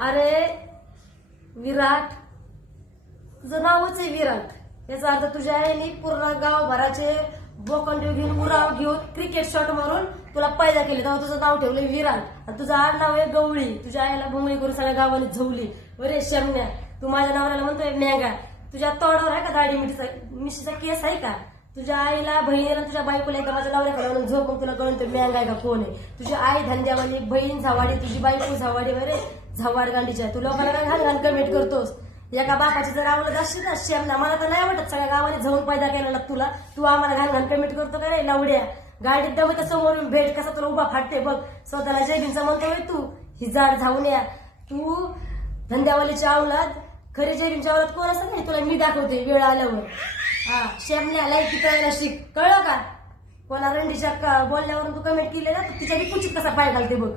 अरे विराट, तुझं नावच आहे विराट। याचा अर्थ तुझ्या आईने पूर्ण गावभराचे बोकंडे घेऊन उराव घेऊन क्रिकेट शॉट मारून तुला पैदा केले, तेव्हा तुझं नाव ठेवलंय विराट। आणि तुझं आडनाव आहे गवळी। तुझ्या आईला भुंगळी करून सगळ्या गावाने झवली। बरे शमण्या, तू माझ्या नावाला म्हणतोय मेंगा। तुझ्या तोंडावर आहे का दाढी मिशीचा केस आहे का? तुझ्या आईला बहिणीला तुझ्या बायकोला एकदा माझ्या नवऱ्याकडे म्हणून झोपून तुला कळून मेंगा आहे का कोण आहे? तुझी आई धंद्यावाली, बहीण झवाडी, तुझी बायको झवाडी, बरे झवाड गांडीच्या। तू लोकांना काय घाण घाण कमेंट करतोस? एका बापाची जर आवडत असशील ना शेमना, मला तर नाही वाटत सगळ्या गावाने जाऊन पैदा केलेला तुला। तू आम्हाला घाण घाण कमेंट करतो का रे लावड्या? गाडीत दमत समोरून भेट कसा तुला उभा फाटते बघ। स्वतःला जयभीमचा म्हणतोय तू, ही जाड धावून या। तू धंद्यावालीची अवलाद, खरी जयभीमच्या अवलाद कोण असं नाही तुला मी दाखवते वेळ आल्यावर। हा शेमण्या लाईट कळायला शिक, कळलं का? कोणा रंडीच्या बोलण्यावरून तू कमेंट केली ना, तिच्या कुचित कसा पाय घालते बघ।